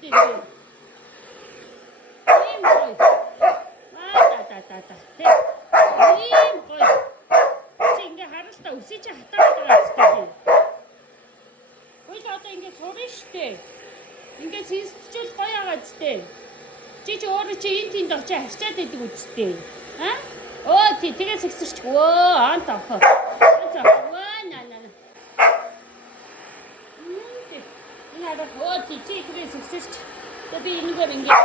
дээ ингээд. Ийм гоё. Тэ. Ийм гоё. Чи ингээд харалтаа өсөж хатаад байгаа зү. Хөөе одоо ингээд сурна штэ. Ингээд сэнсчүүл гоё байгаа зү. Чи өөрөө чи энэ тэнд очиж харчаад идэг үстэй. Аа? Оо тэгээ сэгсэрч. Өө ант авах. Оо чи тэгээ сэгсэрч. Тэгээ би энэгээр ингээд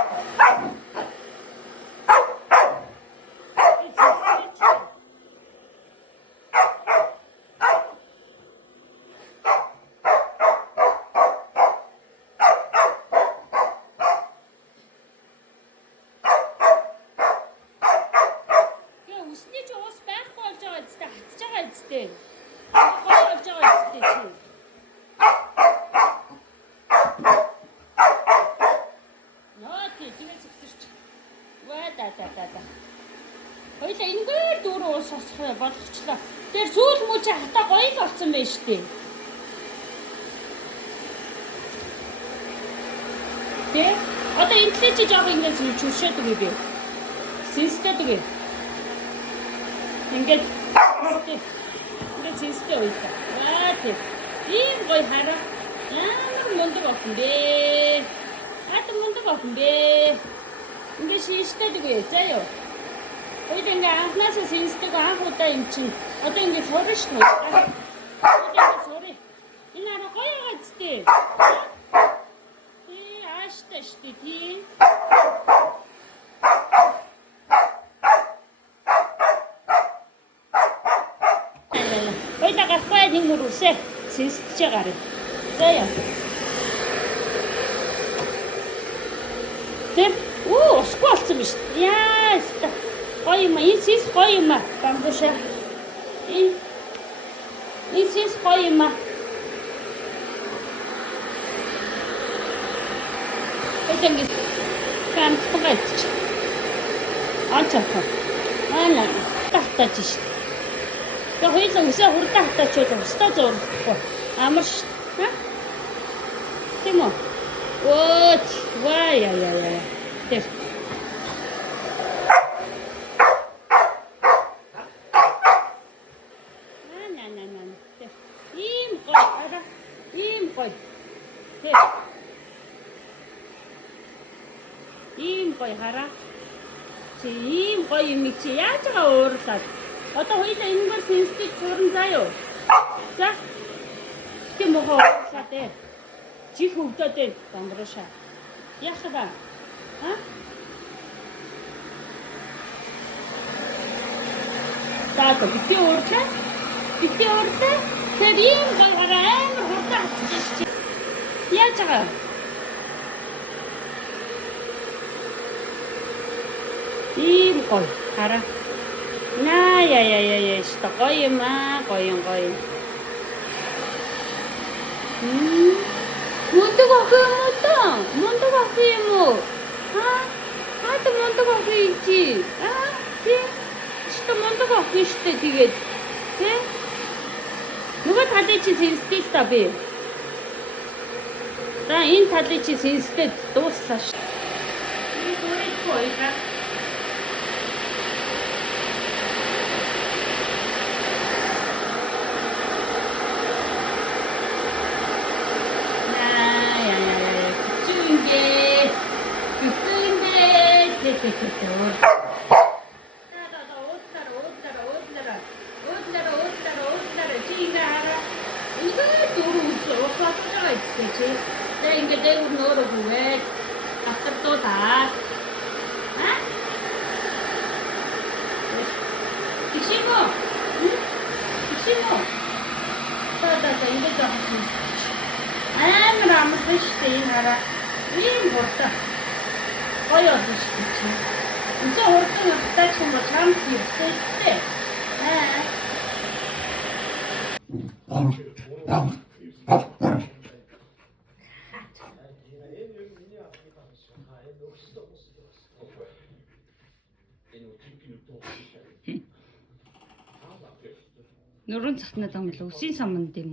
Дээ. Гоё болж байгаа үстэй чи. Ноо тэгээ зэгсэрч. Ваа да. Хоёлаа энэгээр дөрөв уус сосох болгочлоо. Тэр сүүл мөч хата гоё л болсон байж тээ. Тэ? Одоо энэтэй чи жоо ингэж чүршээдэг үү? Сэнстэйг. Ингээд зинстэй уйлаа. Аа тийм. Ийм гоё хараа. Ямар мундаг болсон бэ? Мундаг болсон бэ? Ингээ шийштэйг үү? Заяа. Хоёул ингээ анхнаасаа синстэйг анх удаа юм чинь. Одоо ингээ сурна шүү дээ. Одоо сурна. Энэ арга гоё байгаа зү. Ааштай шүү дээ. Гахбай нэг нүрүсээ сэнсэж байгаа юм. За яа. Тэр усгүй болсон биз. Яа. Гоё юм. Энэ сэнс гоё юм. Бамбуша. Энэ сэнс гоё юм. Эцэг камтгаач. Ачаа. Ана татаж шүү. Тэгээ хоёулаа үсээ хурдан хатаачвал устаа зурхгүй. Амар шүү. Ха? Тийм үү? Өөч, ваа яа. Тэр. На. Тэр. Ийм гоё, ара. Ийм гоё. Тэр. Ийм гоё хараа. Чи ийм гоё юм чи яаж байгаа уурлаад. Одоо хоёулаа энэгээр сэнстэй сурна заяа. За. Тийм мохоо уурлаад. Чих өвдөд бамбрашаа. Яах вэ? Ха? Таата битээ уурлаа. Тэр ийм гараа амар хурдан хатчих. Яаж байгаа? Ийм гоё хараа. Яа, что гоё юм. Мундаг ах юм уу? Хата мундаг ах чи. Тийм. Что мундаг ах штэ тэгээд. Тийм. Нөгөө талын чи сэнстэй л та би. За энэ талын чи сэнстэй дууслаа ш. Энэ бүрийг хоёраа. Ингээд дээгүүр нөөрөө хүвээд автартуу таа. Тишимо. Та ингээд авсан. Амар биш энэ хараа. Ийм хурдан. Гоё олж чи. Үнэн хурдан автаач юм бол чамд хийвтэй. Нуруунд цатнаад байгаа юм л үсийн саманд юм.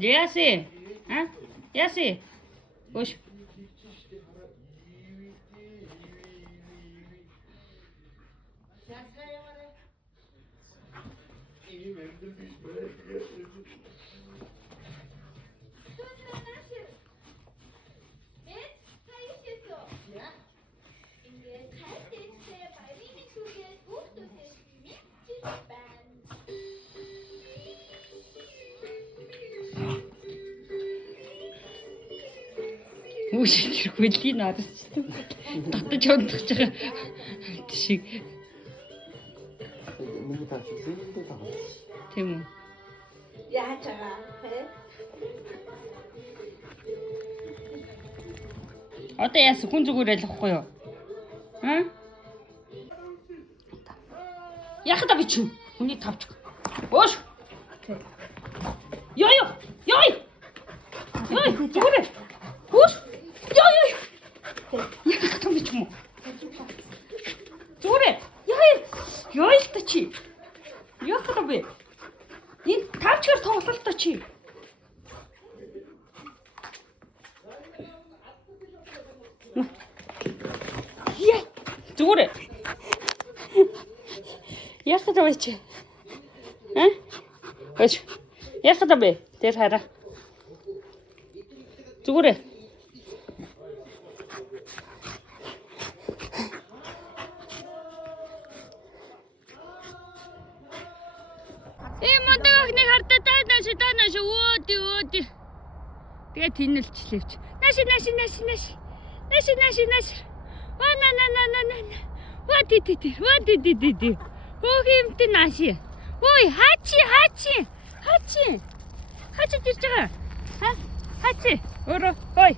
Яси? А? Яси? Ош. Үгүй хөлийг нарчдаг. Татаж унтаж байгаа шиг. Миний таачихсан юм даа. Тийм үү? Яаж байгаа вэ? Одоо яас хүн зүгээр л ахгүй юу? Аа? Яах вэ чи? Хүний тавч. Өөш. Ёо ёо. Ёо. Ёо, зүгээр. Өөш. Ёо ёо. Яах вэ чи юм? Зүгээр. Ёо. Ёо л та чи. Яах вэ? Энэ тавчгаар тоглолт та чи. Яа. Зүгээр. Яах вэ чи? А? Өөш. Яах вэ? Тэр хараа. Зүгээр. Монтагны харта таанаш өөди. Тэгээ тинэлчлээвч. Наш. Ва ти. Хөөхимт нааши. Ой, хачи. Хачи ирж байгаа. Ха? Хачи. Өрөө. Ой.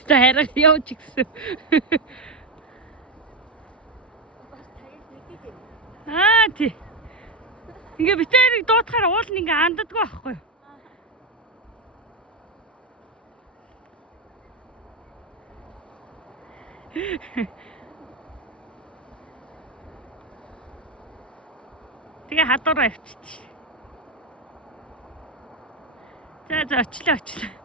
Стайраг явж гисэн. Аа тий. Ингээ битэрийг дуутахаар уул нь ингээ анддаггүй байхгүй юу? Тэгээ хадуураа явчихчих. За очлоо.